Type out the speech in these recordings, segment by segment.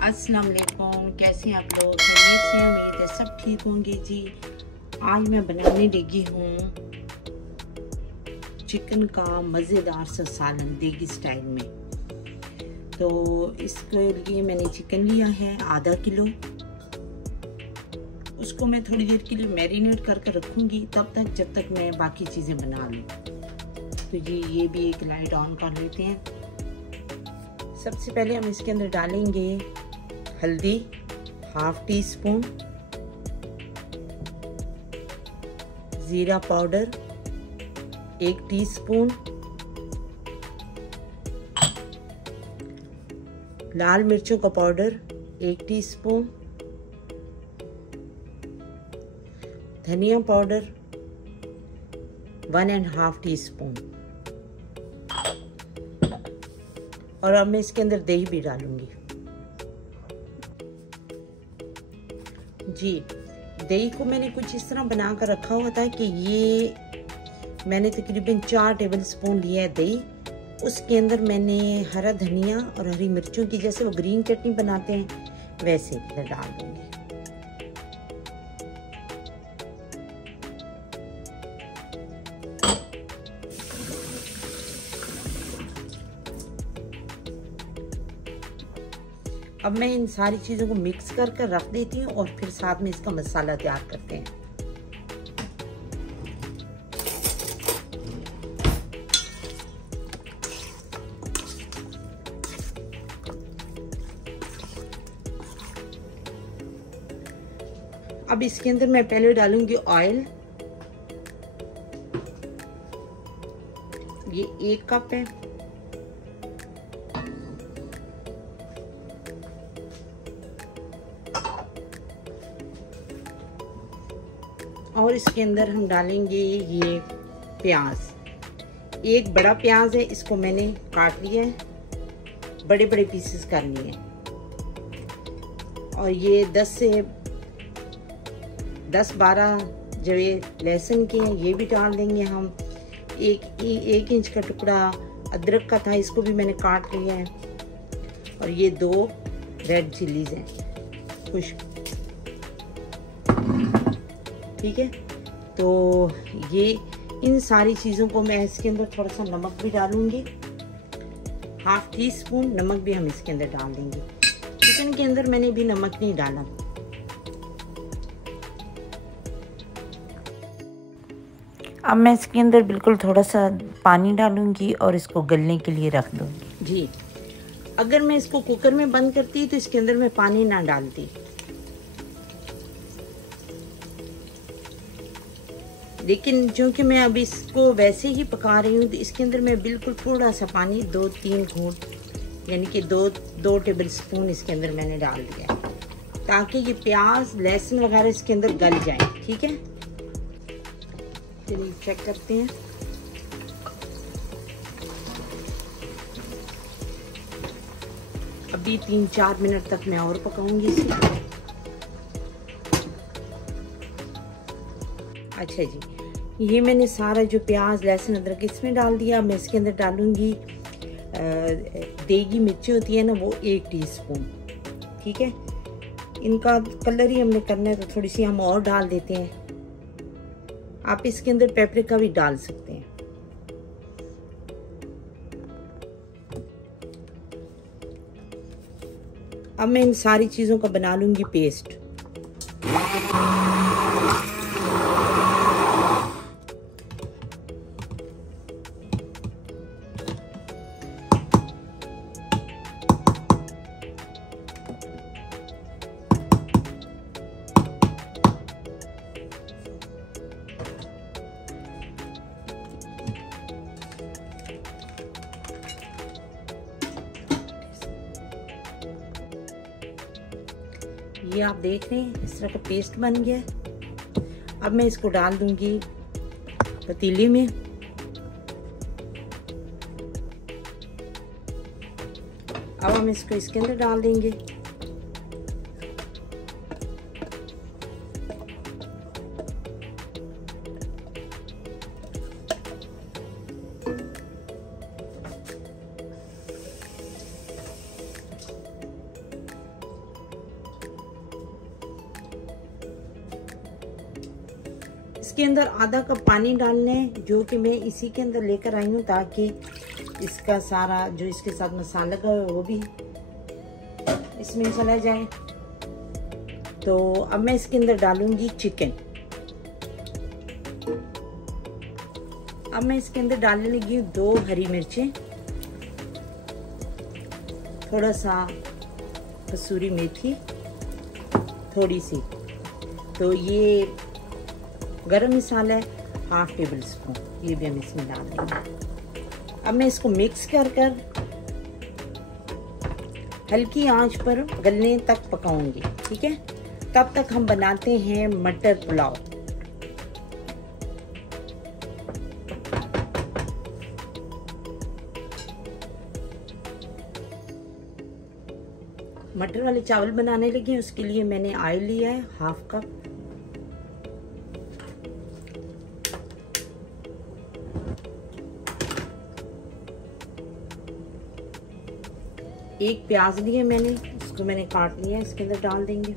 अस्सलाम वालेकुम, कैसे हैं आप लोग? खैरियत से? उम्मीद है सब ठीक होंगे जी। आज मैं बनाने लगी हूँ चिकन का मज़ेदार सा सालन देगी स्टाइल में। तो इसके लिए मैंने चिकन लिया है आधा किलो। उसको मैं थोड़ी देर के लिए मैरिनेट करके रखूँगी, तब तक जब तक मैं बाकी चीज़ें बना लूँ। तो जी ये भी एक लाइट ऑन कर लेते हैं। सबसे पहले हम इसके अंदर डालेंगे हल्दी हाफ टी स्पून, जीरा पाउडर 1 टीस्पून, लाल मिर्चों का पाउडर 1 टीस्पून, धनिया पाउडर 1.5 टीस्पून। और अब मैं इसके अंदर दही भी डालूंगी। जी दही को मैंने कुछ इस तरह बना कर रखा हुआ था कि ये मैंने तकरीबन 4 टेबल स्पून लिया है दही। उसके अंदर मैंने हरा धनिया और हरी मिर्चों की, जैसे वो ग्रीन चटनी बनाते हैं वैसे डाल दूंगी। अब मैं इन सारी चीज़ों को मिक्स कर रख देती हूँ और फिर साथ में इसका मसाला तैयार करते हैं। अब इसके अंदर मैं पहले डालूंगी ऑयल। ये 1 कप है। और इसके अंदर हम डालेंगे ये प्याज। 1 बड़ा प्याज है, इसको मैंने काट लिया है, बड़े बड़े पीसेस कर लिए। और ये 10-12 जो ये लहसुन के हैं ये भी डाल देंगे हम। 1 इंच का टुकड़ा अदरक का था, इसको भी मैंने काट लिया है। और ये 2 रेड चिलीज हैं खुश्क, ठीक है। तो ये इन सारी चीज़ों को मैं इसके अंदर थोड़ा सा नमक भी डालूंगी, हाफ टी स्पून नमक भी हम इसके अंदर डाल देंगे। चिकन के अंदर मैंने भी नमक नहीं डाला। अब मैं इसके अंदर बिल्कुल थोड़ा सा पानी डालूंगी और इसको गलने के लिए रख दूंगी। जी अगर मैं इसको कुकर में बंद करती तो इसके अंदर मैं पानी ना डालती, लेकिन क्योंकि मैं अभी इसको वैसे ही पका रही हूँ तो इसके अंदर मैं बिल्कुल थोड़ा सा पानी 2-3 घूंट यानी कि 2 टेबल स्पून इसके अंदर मैंने डाल दिया है, ताकि ये प्याज लहसुन वगैरह इसके अंदर गल जाए। ठीक है, चलिए चेक करते हैं। अभी 3-4 मिनट तक मैं और पकाऊंगी इसे। अच्छा जी, ये मैंने सारा जो प्याज लहसुन अदरक इसमें डाल दिया। मैं इसके अंदर डालूंगी देगी मिर्ची होती है ना, वो 1 टीस्पून। ठीक है, इनका कलर ही हमने करना है तो थोड़ी सी हम और डाल देते हैं। आप इसके अंदर पेपरिका भी डाल सकते हैं। अब मैं इन सारी चीज़ों का बना लूंगी पेस्ट। ये आप देख रहे हैं इस तरह का पेस्ट बन गया है। अब मैं इसको डाल दूंगी पतीले में। अब हम इसको इसके अंदर डाल देंगे। इसके अंदर आधा कप पानी डालना है, जो कि मैं इसी के अंदर लेकर आई हूँ, ताकि इसका सारा जो इसके साथ मसाला का वो भी इसमें चला जाए। तो अब मैं इसके अंदर डालूंगी चिकन। अब मैं इसके अंदर डालने लगी हूँ 2 हरी मिर्चें, थोड़ा सा कसूरी मेथी, थोड़ी सी, तो ये गरम मसाला है 1/2 टेबल स्पून, ये भी हम इसमें डाल देंगे। अब मैं इसको मिक्स कर हल्की आंच पर गलने तक पकाऊंगी, ठीक है। तब तक हम बनाते हैं मटर पुलाव। मटर वाले चावल बनाने लगे हैं, उसके लिए मैंने ऑयल लिया है 1/2 कप। एक प्याज लिए मैंने, इसको मैंने काट लिया, इसके अंदर डाल देंगे।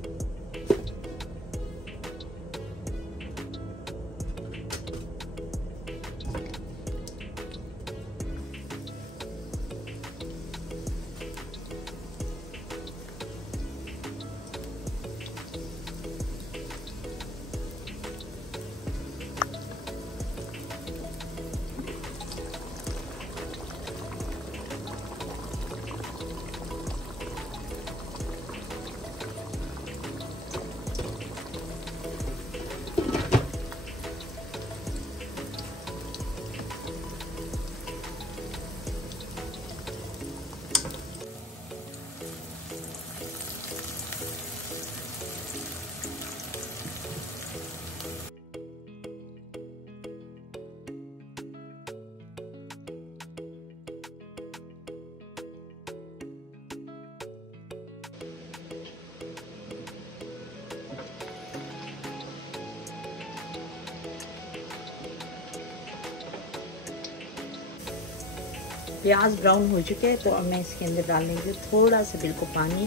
प्याज ब्राउन हो चुके हैं, तो अब मैं इसके अंदर डाल देंगे थोड़ा सा बिल्कुल पानी,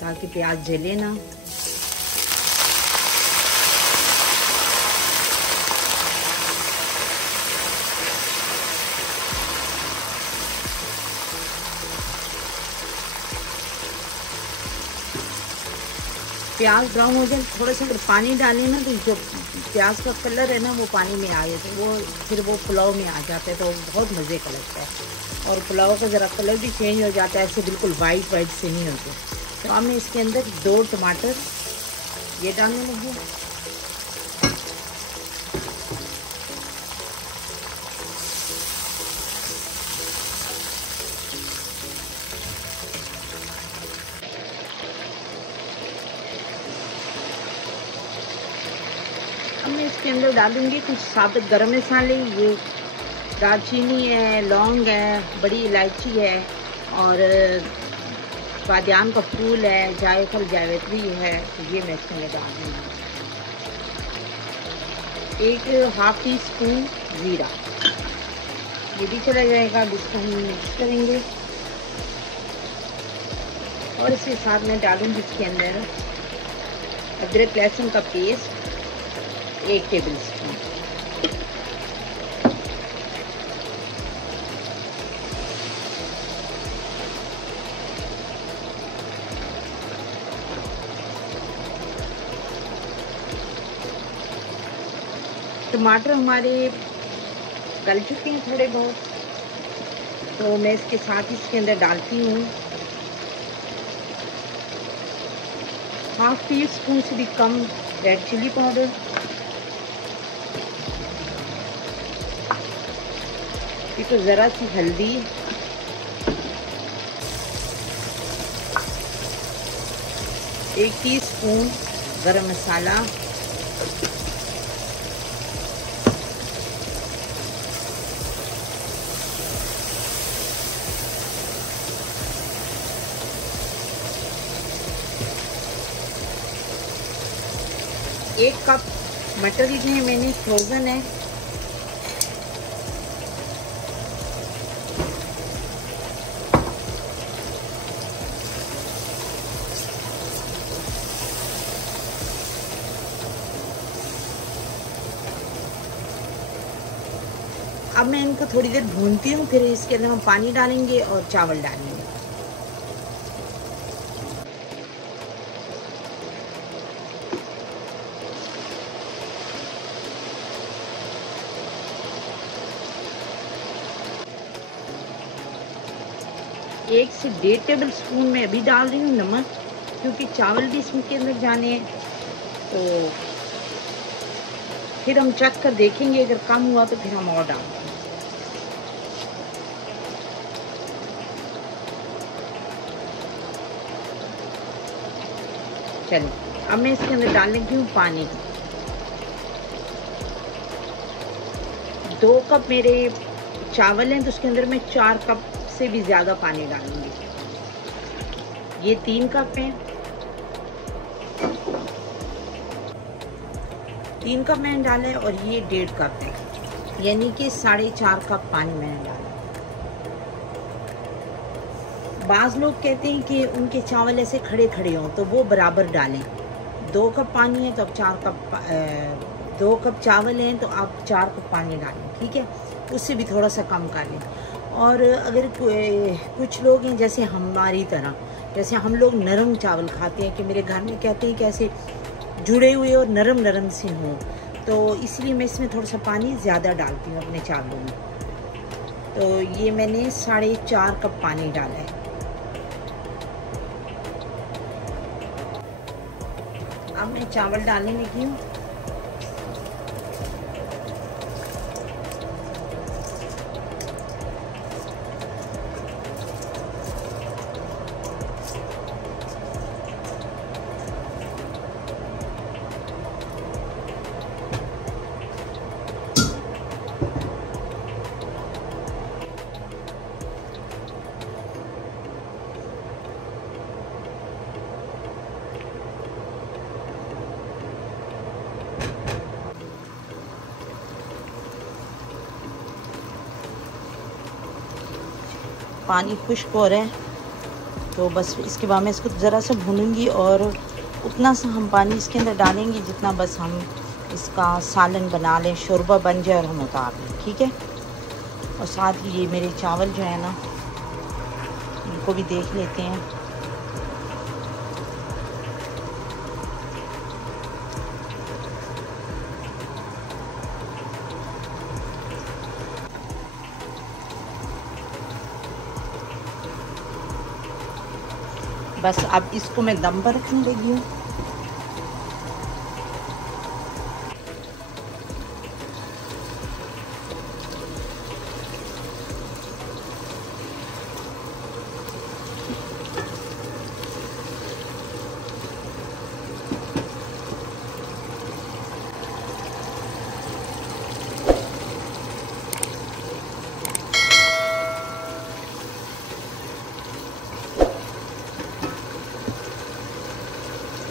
ताकि प्याज जले ना। प्याज ब्राउन हो जाए, थोड़ा सा अगर पानी डालें ना, तो जो प्याज का कलर है ना वो पानी में आ जाए, तो वो फिर वो पुलाव में आ जाता है, तो बहुत मज़े का लगता है। और पुलाव का ज़रा कलर भी चेंज हो जाता है, ऐसे बिल्कुल वाइट से नहीं होते। तो अब मैं इसके अंदर 2 टमाटर ये डालने लगी। अब मैं इसके अंदर डालूंगी कुछ साबुत गरम मसाले, ये दालचीनी है, लौंग है, बड़ी इलायची है, और बादाम का फूल है, जायफल जावित्री है, ये मैं इसमें डाल दूँगी। 1/2 टीस्पून ज़ीरा, ये भी चला जाएगा। अब इसको हम मिक्स करेंगे, और इसके साथ मैं डालूंगी इसके अंदर अदरक लहसुन का पेस्ट 1 टेबल स्पून। टमाटर हमारे गल चुके हैं थोड़े बहुत, तो मैं इसके साथ इसके अंदर डालती हूँ 1/2 टीस्पून से भी कम रेड चिली पाउडर, इसको ज़रा सी हल्दी, एक टीस्पून गरम मसाला, एक कप मटर लिए मैंने, फ्रोज़न है, अब मैं इनको थोड़ी देर भूनती हूँ, फिर इसके अंदर हम पानी डालेंगे और चावल डालेंगे। एक से 1.5 टेबल स्पून मैं अभी डाल रही हूँ नमक, क्योंकि चावल भी इसके अंदर जाने हैं। तो फिर हम चख कर देखेंगे, अगर कम हुआ तो फिर हम और डालेंगे। चलिए, अब मैं इसके अंदर डाल लगी हूँ पानी। 2 कप मेरे चावल हैं, तो उसके अंदर मैं 4 कप से भी ज़्यादा पानी डालूंगी। ये 3 कप हैं, 3 कप मैंने डाला है, और ये 1.5 कप है, यानी कि 4.5 कप पानी मैंने डाला। बाज़ लोग कहते हैं कि उनके चावल ऐसे खड़े खड़े हों, तो वो बराबर डालें। 2 कप पानी है तो अब 4 कप 2 कप चावल हैं तो आप 4 कप पानी डालें, ठीक है। उससे भी थोड़ा सा कम कर लें। और अगर कुछ लोग हैं जैसे हमारी तरह, जैसे हम लोग नरम चावल खाते हैं, कि मेरे घर में कहते हैं कि ऐसे जुड़े हुए और नरम नरम से हों, तो इसलिए मैं इसमें थोड़ा सा पानी ज़्यादा डालती हूँ अपने चावलों में। तो ये मैंने 4.5 कप पानी डाला है। अब मैं चावल डालने लगी हूँ। पानी खुश्क हो रहा है, तो बस इसके बाद मैं इसको ज़रा सा भूनूंगी, और उतना सा हम पानी इसके अंदर डालेंगे जितना बस हम इसका सालन बना लें, शोरबा बन जाए और हम उतार लें, ठीक है। और साथ ही ये मेरे चावल जो है ना, इनको भी देख लेते हैं। बस अब इसको मैं दम पर रखने लगी हूँ।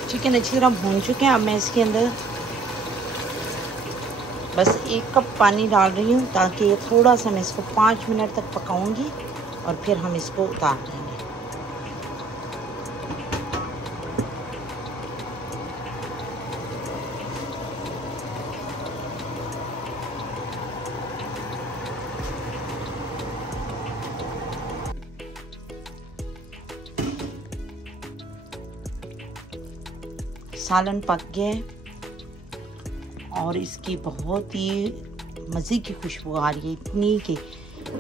चिकन अच्छी तरह भून चुके हैं। अब मैं इसके अंदर बस 1 कप पानी डाल रही हूँ, ताकि थोड़ा सा मैं इसको 5 मिनट तक पकाऊंगी और फिर हम इसको उतार देंगे। सालन पक गया है और इसकी बहुत ही मज़े की खुशबू आ रही है, इतनी कि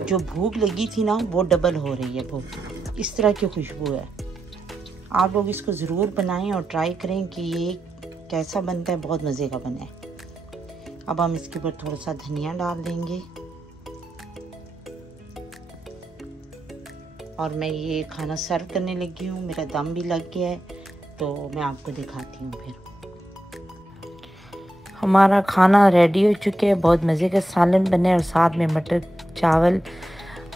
जो भूख लगी थी ना वो डबल हो रही है भूख। इस तरह की खुशबू है। आप लोग इसको ज़रूर बनाएं और ट्राई करें कि ये कैसा बनता है, बहुत मज़े का बना है। अब हम इसके ऊपर थोड़ा सा धनिया डाल देंगे और मैं ये खाना सर्व करने लगी हूँ। मेरा दम भी लग गया है, तो मैं आपको दिखाती हूँ। फिर हमारा खाना रेडी हो चुके हैं। बहुत मज़े का सालन बने और साथ में मटर चावल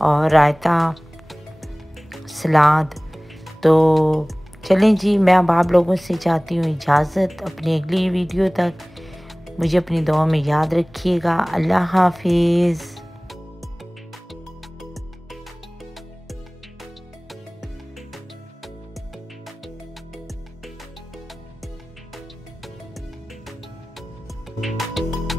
और रायता सलाद। तो चलें जी, मैं अब आप लोगों से चाहती हूँ इजाज़त। अपनी अगली वीडियो तक मुझे अपनी दुआ में याद रखिएगा। अल्लाह हाफिज़। Thank you.